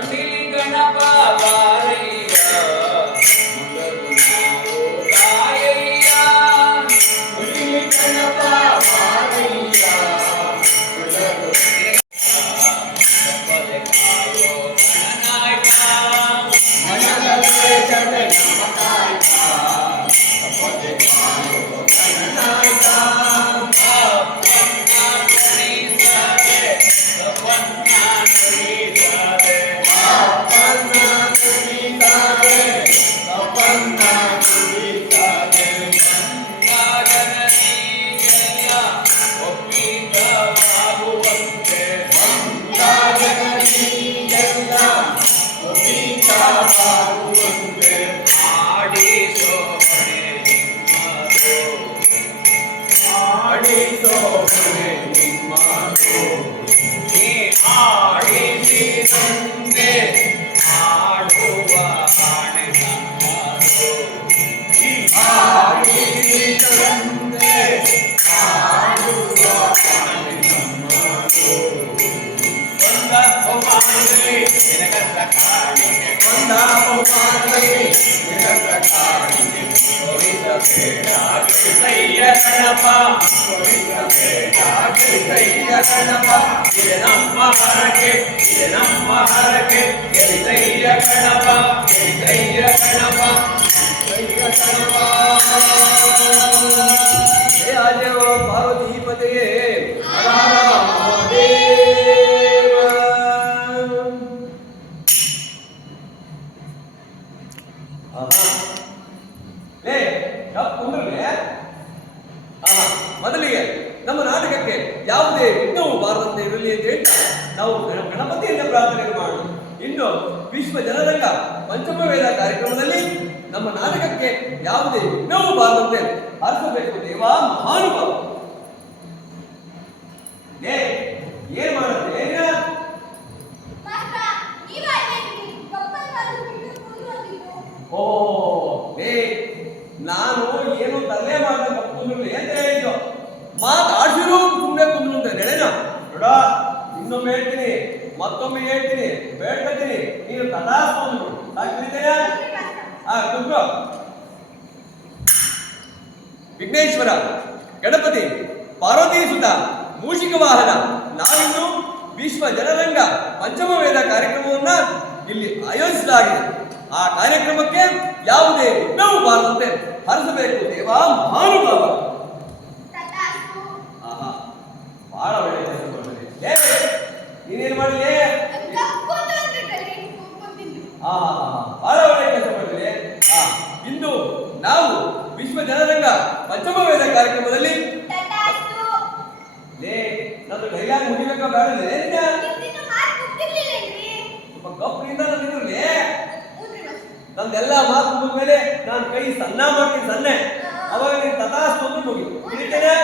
சுண்டிலி கணபா ನಮ್ಮ ಹರಕೆ ಇದು ನಮ್ಮ ಹರಕೆ ಗೆಲಿಸಯ್ಯ ಗಣಪ ಗೆಲಿಸಯ್ಯ ಗಣಪ ಗೆಲಿಸಯ್ಯ ಗಣಪ ವಿಶ್ವ ಜನರಂಗ ಪಂಚಮ ವೇದ ಕಾರ್ಯಕ್ರಮದಲ್ಲಿ ನಮ್ಮ ನಾಟಕಕ್ಕೆ ಯಾವುದೇ ವಿಘ್ನವೂ ಬಾರದಂತೆ ಹರಿಸಬೇಕು ದೇವಾ ಮಹಾನುಭಾವ. ಏನ್ ಮಾಡುತ್ತೆ. ಓ ಏ ನಾನು ಏನು ತಲೆ ಮಾಡಿದ ಕುಂದ್ರು ಅಂತ ಹೇಳಿದ್ದು. ಮಾತಾಡ್ಸಿರು ಸುಮ್ಮನೆ ಕುಂದ್ರು ಅಂತ ನೆಳೆನ ನೋಡ ಇನ್ನೊಮ್ಮೆ ಹೇಳ್ತೀನಿ ಮತ್ತೊಮ್ಮೆ ಹೇಳ್ತೀನಿ ಬೇಡ್ಕೊತೀನಿ ಆ ವಿಘ್ನೇಶ್ವರ ಗಣಪತಿ ಪಾರ್ವತಿ ಸುತ ಮೂಷಿಕ ವಾಹನ. ನಾವಿನ್ನು ವಿಶ್ವ ಜನರಂಗ ಪಂಚಮ ವೇದ ಕಾರ್ಯಕ್ರಮವನ್ನ ಇಲ್ಲಿ ಆಯೋಜಿಸಲಾಗಿದೆ. ಆ ಕಾರ್ಯಕ್ರಮಕ್ಕೆ ಯಾವುದೇ ವಿಘ್ನವು ಬಾರದಂತೆ ಹರಿಸಬೇಕು ದೇವಾ ಮಹಾನುಭಾವ. ಆಹಾ ಬಹಳ ಒಳ್ಳೆಯ ಕೆಲಸ ಮಾಡಿದೆ. ಏ ಮಾಡಿದೆ ಆ ಬಹಳ ಒಳ್ಳೆಯ ಕೆಲಸ ಮಾಡಿದ್ರೆ ಇಂದು ನಾವು ವಿಶ್ವ ಜನರಂಗ ಪಂಚಮ ವೇದ ಕಾರ್ಯಕ್ರಮದಲ್ಲಿ. ಲೇ ನಂದು ಡೈಲಾಗ್ ಮುಗಿಬೇಕಾ? ಸ್ವಲ್ಪ ಕಪ್ಪನಿಂದ ಹ್ಞೂನ್ರಿ ಮಾಸ್ತರ. ನಂದೆಲ್ಲ ಮಾತು ಮುಗಿದ ಮೇಲೆ ನಾನು ಕೈ ಸಣ್ಣ ಮಾಡ್ತೀನಿ ಸನ್ನೆ ಅವಾಗ ನೀನು ತಥಾಸ್ತು ಅಂತ ಮುಗಿ ತಿಳಿತೇನೆ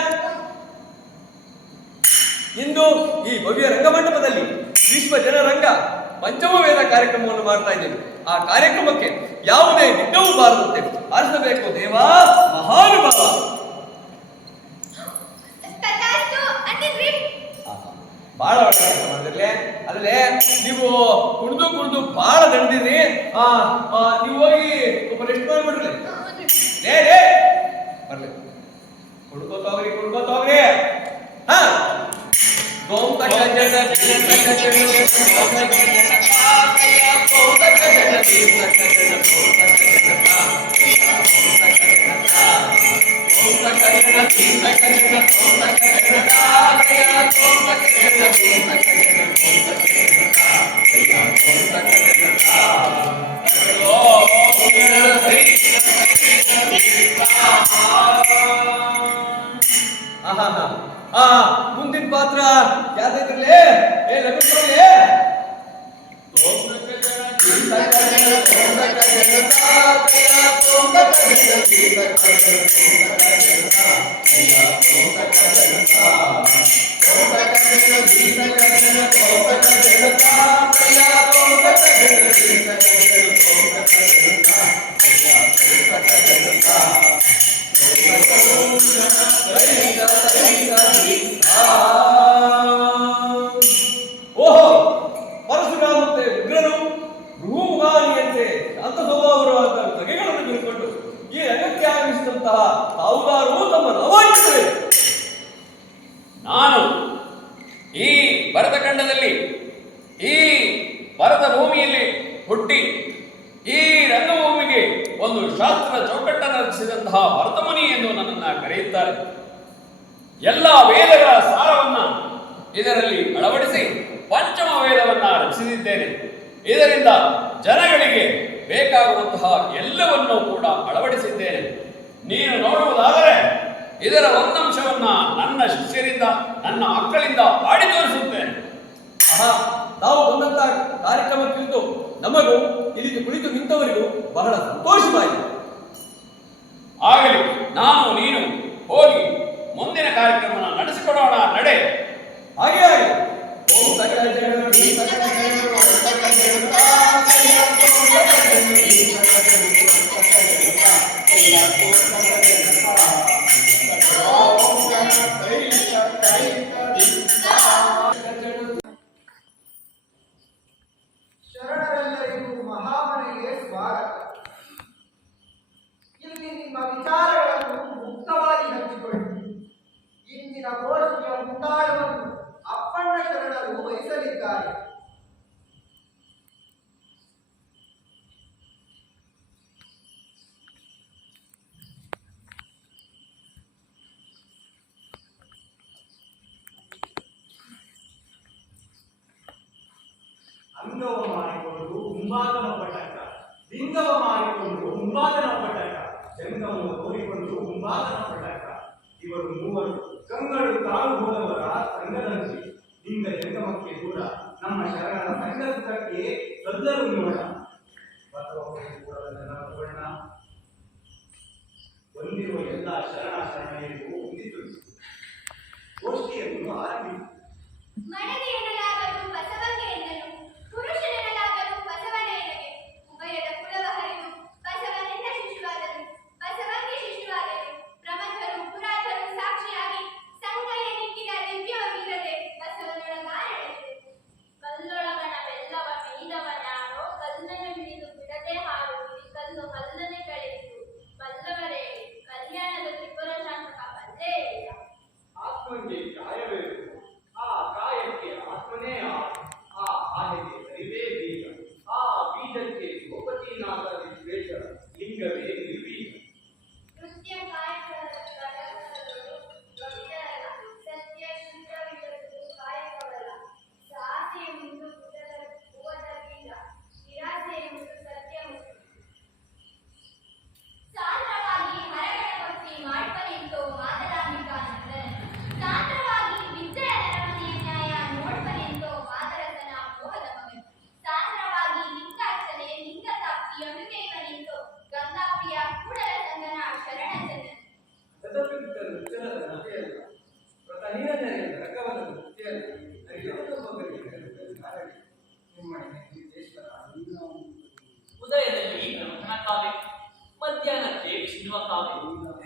ಇಂದು ಈ ಭವ್ಯ ರಂಗಮಂಟಪದಲ್ಲಿ ವಿಶ್ವ ಜನರಂಗ ಪಂಚಮ ವೇದ ಕಾರ್ಯಕ್ರಮವನ್ನು ಮಾಡ್ತಾ ಇದ್ದೇವೆ. ಆ ಕಾರ್ಯಕ್ರಮಕ್ಕೆ ಯಾವುದೇ ವಿಘ್ನವೂ ಬಾರದಂತೆ ಹರಿಸಬೇಕು ದೇವಾ ಮಹಾನುಭಾವ. ಬಹಳ ಒಳ್ಳೆ ಅಲ್ಲಿ ಅಲ್ಲೇ ನೀವು ಕುಡ್ದು ಕುಡ್ದು ಬಹಳ ದಂಡಿದ್ರಿ ಆ ಆ, ನೀವು ಹೋಗಿ ರೆಸ್ಟ್ ಮಾಡ್ಬಿಡ್ರಿ. ಬರ್ಲಿ. ಕುಡ್ಕೋತ ಹೋಗ್ರಿ ಕುಡ್ಕೋತ ಹೋಗ್ರಿ. గోంతక ಯಾವ್ದೈತ್ರಲ್ಲೇ ಏ ಲಗತ್ಕೊಳ್ಳಿ ಓಹೋ ಪರಶುರಾಮ ಭೂಮಿಯಲ್ಲಿ ಹುಟ್ಟಿ ಈ ರಂಗಭೂಮಿಗೆ ಒಂದು ಶಾಸ್ತ್ರ ಚೌಕಟ್ಟನ್ನು ರಚಿಸಿದಂತಹ ಭರತಮುನಿ ಎಂದು ನನ್ನನ್ನು ಕರೆಯುತ್ತಾರೆ. ಎಲ್ಲ ವೇದಗಳ ಸಾರವನ್ನ ಇದರಲ್ಲಿ ಅಳವಡಿಸಿ ಪಂಚಮ ವೇದವನ್ನ ರಚಿಸಿದ್ದೇನೆ. ಇದರಿಂದ ಜನಗಳಿಗೆ ಬೇಕಾಗುವಂತಹ ಎಲ್ಲವನ್ನೂ ಕೂಡ ಅಳವಡಿಸಿದ್ದೇನೆ. ನೀನು ನೋಡುವುದಾದರೆ ಇದರ ಒಂದಂಶವನ್ನ ನನ್ನ ಶಿಷ್ಯರಿಂದ, ನನ್ನ ಮಕ್ಕಳಿಂದ ಆಡಿ ತೋರಿಸುತ್ತೇನೆ. ಆಹಾ ತಾವು ಬಂದಂತಹ ಕಾರ್ಯಕ್ರಮ ಕುರಿತು ನಮಗೂ ಇಲ್ಲಿಗೆ ಕುಳಿತು ನಿಂತವರಿಗೂ ಬಹಳ ಸಂತೋಷವಾಯಿತು ಆಗಲಿ ನಾನು ನೀನು ಹೋಗಿ ಮುಂದಿನ ಕಾರ್ಯಕ್ರಮ ನಡೆಸಿಕೊಡೋಣ ನಡೆ ಹಾಗೆ ಆಗಲಿ ವಹಿಸಲಿದ್ದಾರೆ ಅಂಗವ ಮಾಡಿಕೊಂಡು ಮುಂಭಾಗನ ಪಟಕ ಲಿಂಗವ ಮಾಡಿಕೊಂಡು ಮುಂಭಾಗನ ಪಟಕ ಜಂಗಮವ ತೋರಿಕೊಂಡು ಮುಂಭಾಗನ ಪಟಕ ಇವರು ಮೂವರು ಕಂಗಳು ಕಾಲು ಹೋದವರ ಸಂಘಕ್ಕೆ ಸಲ್ಲರು ನೋಡ ಬಣ್ಣ ಹೊಂದಿರುವ ಉದಯದಲ್ಲಿ ಬ್ರಹ್ಮನ ಕಾವ್ಯ, ಮಧ್ಯಾಹ್ನಕ್ಕೆ ವಿಷ್ಣುವ ಕಾವ್ಯ,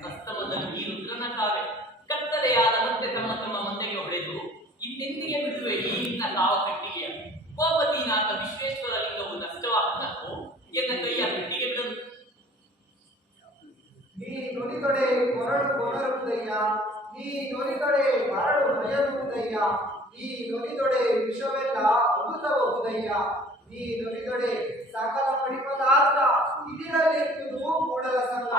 ಅಸ್ತಮದಲ್ಲಿ ರುದ್ರನ ಕಾವ್ಯ, ಕತ್ತಲೆಯಾದ ಮತ್ತೆ ತಮ್ಮ ತಮ್ಮ ಮಂದೆಗೆ ಹೊಡೆದು, ಇನ್ನೆಂದಿಗೆ ಬಿಡುವೆ ಈ ನಿನ್ನ ಕಾವ ಕಟ್ಟಿಗೆಯ ಕೋಪತಿ ವಿಶ್ವೇಶ್ವರ ನೀ ನುಡಿತೊಡೆ ಮರಳು ಹೊಯರುವುದಯ್ಯ ಈ ನುಡಿತೊಡೆ ವಿಷವೆಲ್ಲ ಅಮೃತಬಹುದಯ್ಯ ಈ ನುಡಿತೊಡೆ ಸಕಲ ಪಡಿಪದಾರ್ಥ ಇದಿರಲಿರುವುದು ಮೂಡಲ ಸಂಗ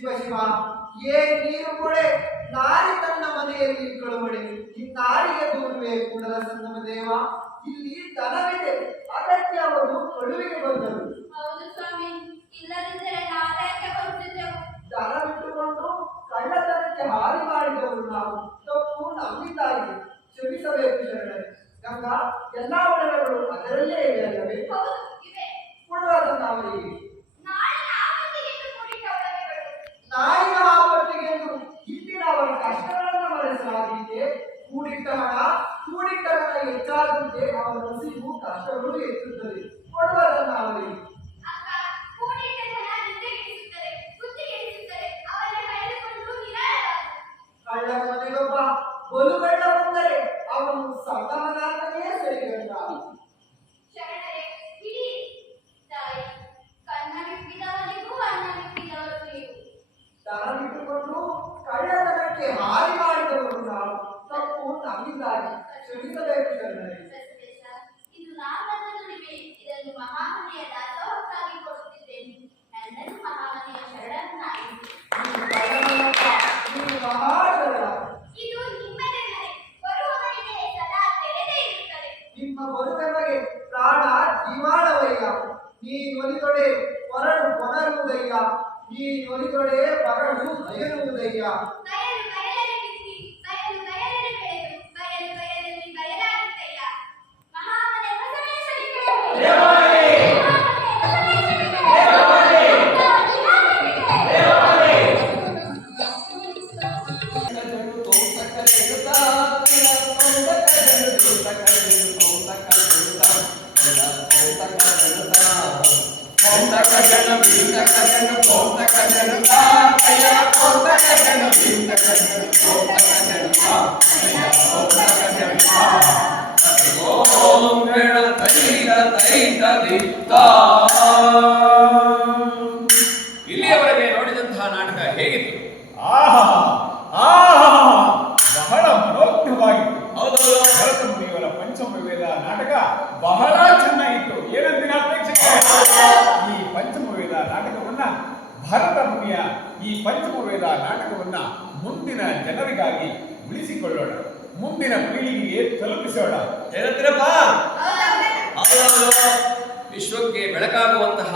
ಶಿವ ಶಿವ, ಏ ನೀರು ಕೊಳೆ ನಾರಿ ತನ್ನ ಮನೆಯಲ್ಲಿ ಕಳುವಳಿ ಈ ನಾರಿಗೆ ದೂರುವೆ ಕುಡಲ ಸಂಗಮ ದೇವ. ಇಲ್ಲಿ ದನವಿದೆ ಅದಕ್ಕೆ ಅವರು ಕಳುವಿಗೆ ಕೂಡಿಟ್ಟ ಹಣ ಕೂಡಿಟ್ಟ ಹಣ ಹೆಚ್ಚಾದಂತೆ ಅವರ ಹಸಿವು ಕಷ್ಟಗಳು ಹೆಚ್ಚುತ್ತದೆ ಕೊಡುವುದನ್ನು ಅವರಿಗೆ ಕಳ್ಳನ ಮನೆಗೊಬ್ಬ ಬಲುಗಳ್ಳ ಬಂದರೆ ಅವನು ಸಣ್ಣವನಾಗನೇ ನಿಮ್ಮ ಪ್ರಾಣ ಜೀವಾಳವಯ್ಯ. ಈ ನೊಲಿದೊಡೆ ಹೊರಡು ಕೊನರುವುದಯ್ಯ ನೀ ನೊಲಿದೊಡೆ ಬರಡು ಬಯಲುವುದಯ್ಯ கடனம் இந்த கடனம் போந்த கடனம் தாத்தையா போந்த கடனம் இந்த கடனம் போந்த கடனம் தாத்தையா போந்த கடனம் ஓம் வேள தைட தைட தித்தா ಪೀಳಿಗೆಗೆ ತಲುಪಿಸೋಣ. ಏನಂತೀರಪ್ಪ ವಿಶ್ವಕ್ಕೆ ಬೆಳಕಾಗುವಂತಹ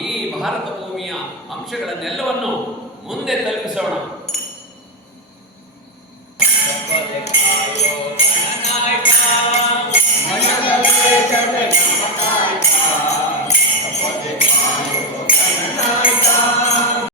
ಈ ಭಾರತ ಭೂಮಿಯ ಅಂಶಗಳನ್ನೆಲ್ಲವನ್ನು ಮುಂದೆ ತಲುಪಿಸೋಣ.